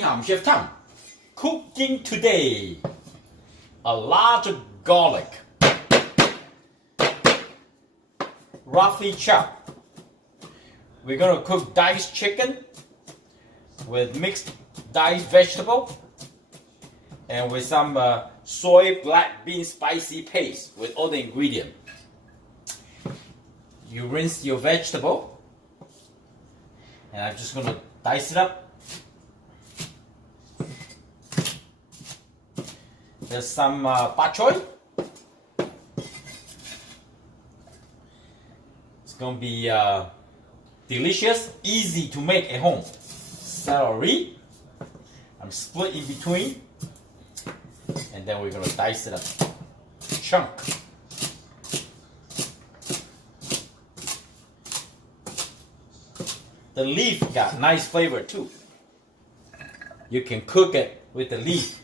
I'm Chef Tom. Cooking today, a large garlic, roughly chopped. We're gonna cook diced chicken with mixed diced vegetable and with some soy black bean spicy paste with all the ingredients. You rinse your vegetable, and I'm just gonna dice it up. There's some bok choy. It's gonna be delicious, easy to make at home. Celery, I'm split in between, and then we're gonna dice it up, chunk. The leaf got nice flavor too. You can cook it with the leaf.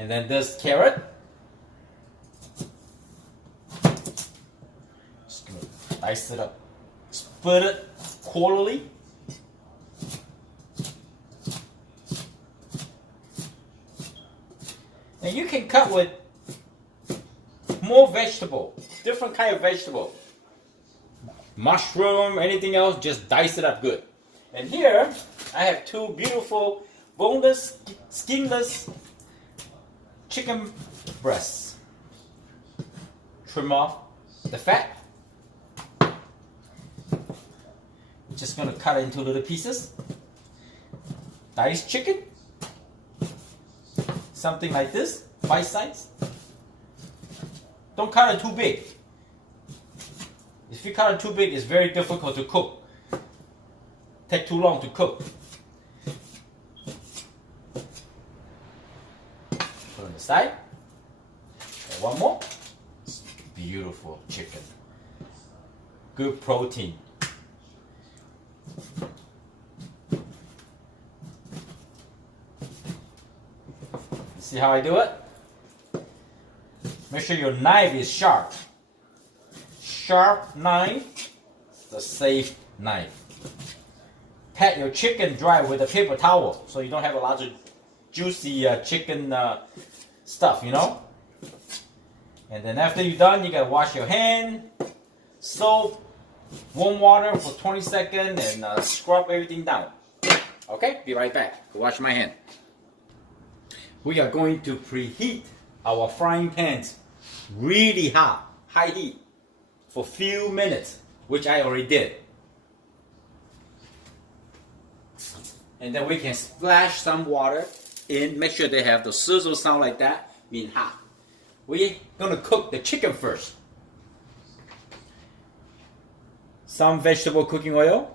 And then this carrot. Just gonna dice it up, split it quarterly. And you can cut with more vegetable, different kind of vegetable. Mushroom, anything else, just dice it up good. And here, I have two beautiful boneless, skinless chicken breasts. Trim off the fat. We're just gonna cut it into little pieces. Diced chicken. Something like this, bite size. Don't cut it too big. If you cut it too big, it's very difficult to cook. Take too long to cook. Put on the side. And one more. It's beautiful chicken. Good protein. See how I do it? Make sure your knife is sharp. Sharp knife, the safe knife. Pat your chicken dry with a paper towel so you don't have a lot of juicy chicken stuff, you know? And then after you're done, you gotta wash your hand, soap, warm water for 20 seconds, and scrub everything down. Okay, be right back. Go wash my hand. We are going to preheat our frying pans really hot, high heat, for a few minutes, which I already did. And then we can splash some water in, make sure they have the sizzle sound like that, mean hot. We're gonna cook the chicken first. Some vegetable cooking oil.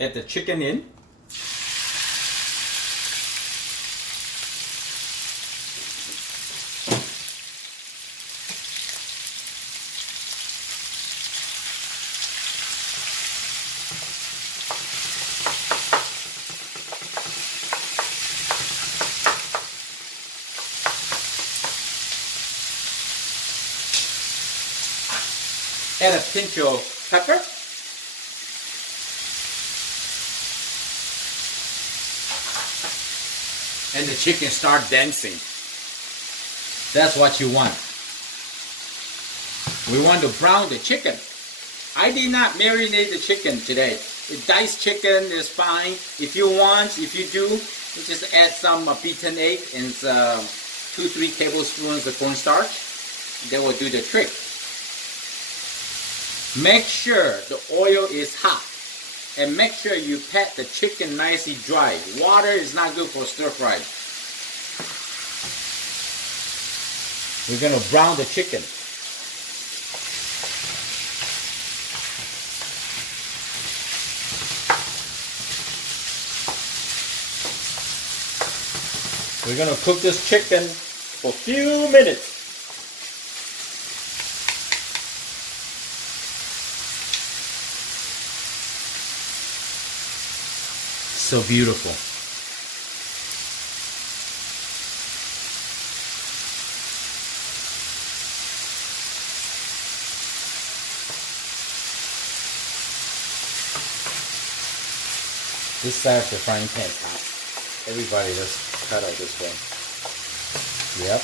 Add the chicken in. Add a pinch of pepper. And the chicken start dancing. That's what you want. We want to brown the chicken. I did not marinate the chicken today. The diced chicken is fine. If you want, if you do, you just add some beaten egg and 2-3 tablespoons of cornstarch. That will do the trick. Make sure the oil is hot. And make sure you pat the chicken nicely dry. Water is not good for stir fry. We're gonna brown the chicken. We're gonna cook this chicken for a few minutes. So beautiful. This side of the frying pan top. Everybody just cut out this way. Yep.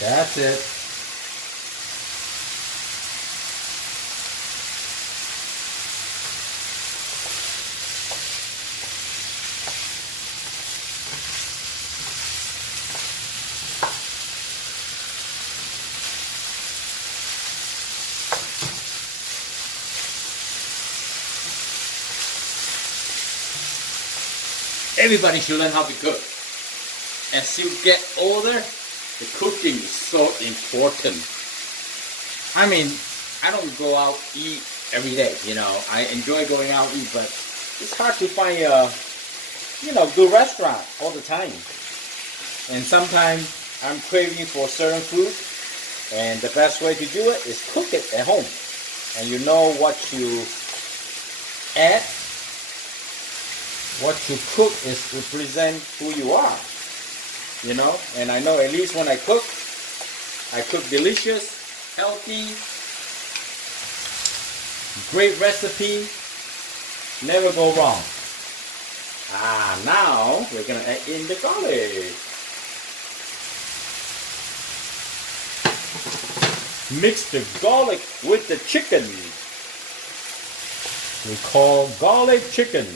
That's it. Everybody should learn how to cook. As you get older, the cooking is so important. I mean, I don't go out eat every day, you know. I enjoy going out eat, but it's hard to find a, you know, good restaurant all the time. And sometimes I'm craving for certain food, and the best way to do it is cook it at home. And you know what you add. What you cook is represent who you are, you know. And I know at least when I cook delicious, healthy, great recipe, never go wrong. Now we're gonna add in the garlic. Mix the garlic with the chicken. We call garlic chicken.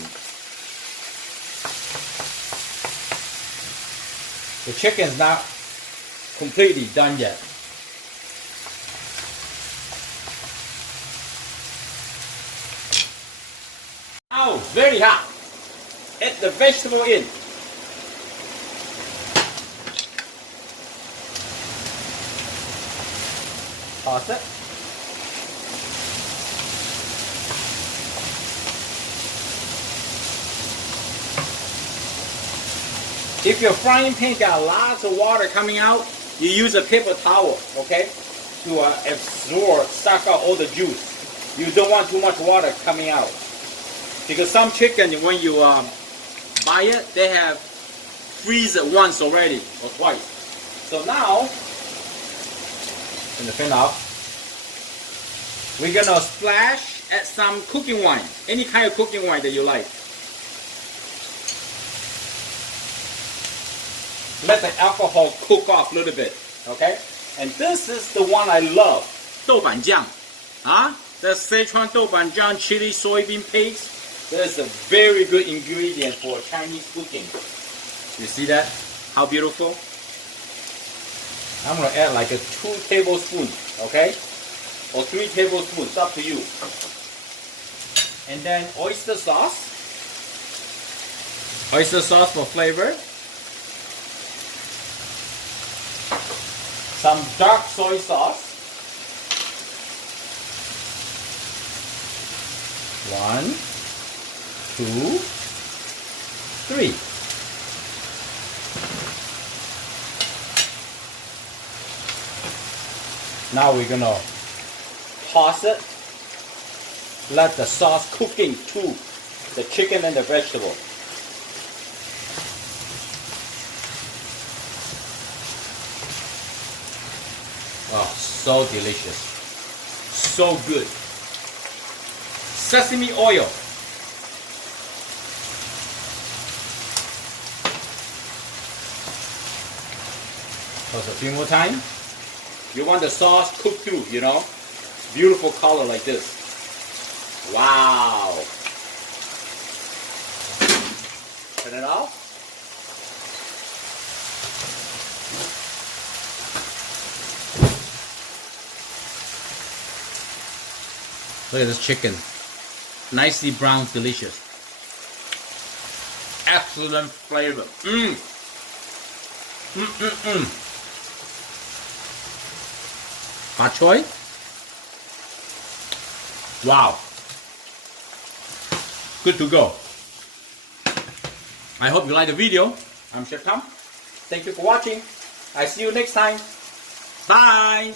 The chicken's not completely done yet. Now, very hot. Add the vegetable in. Toss it. If your frying pan got lots of water coming out, you use a paper towel, okay, to absorb, suck out all the juice. You don't want too much water coming out. Because some chicken, when you buy it, they have freeze it once already, or twice. So now, turn the pan off. We're gonna splash add some cooking wine, any kind of cooking wine that you like. Let the alcohol cook off a little bit, okay? And this is the one I love, 豆瓣酱. The Szechuan 豆瓣酱 chili soybean paste. That is a very good ingredient for Chinese cooking. You see that? How beautiful? I'm gonna add like a 2 tablespoons, okay? Or 3 tablespoons, it's up to you. And then oyster sauce. Oyster sauce for flavor. Some dark soy sauce. 1, 2, 3. Now we're gonna toss it. Let the sauce cooking to the chicken and the vegetable. Oh, so delicious. So good. Sesame oil. Toss a few more times. You want the sauce cooked through, you know? Beautiful color like this. Wow. Turn it off. Look at this chicken. Nicely browned, delicious. Excellent flavor. Bok choy. Wow. Good to go. I hope you like the video. I'm Chef Tom. Thank you for watching. I see you next time. Bye.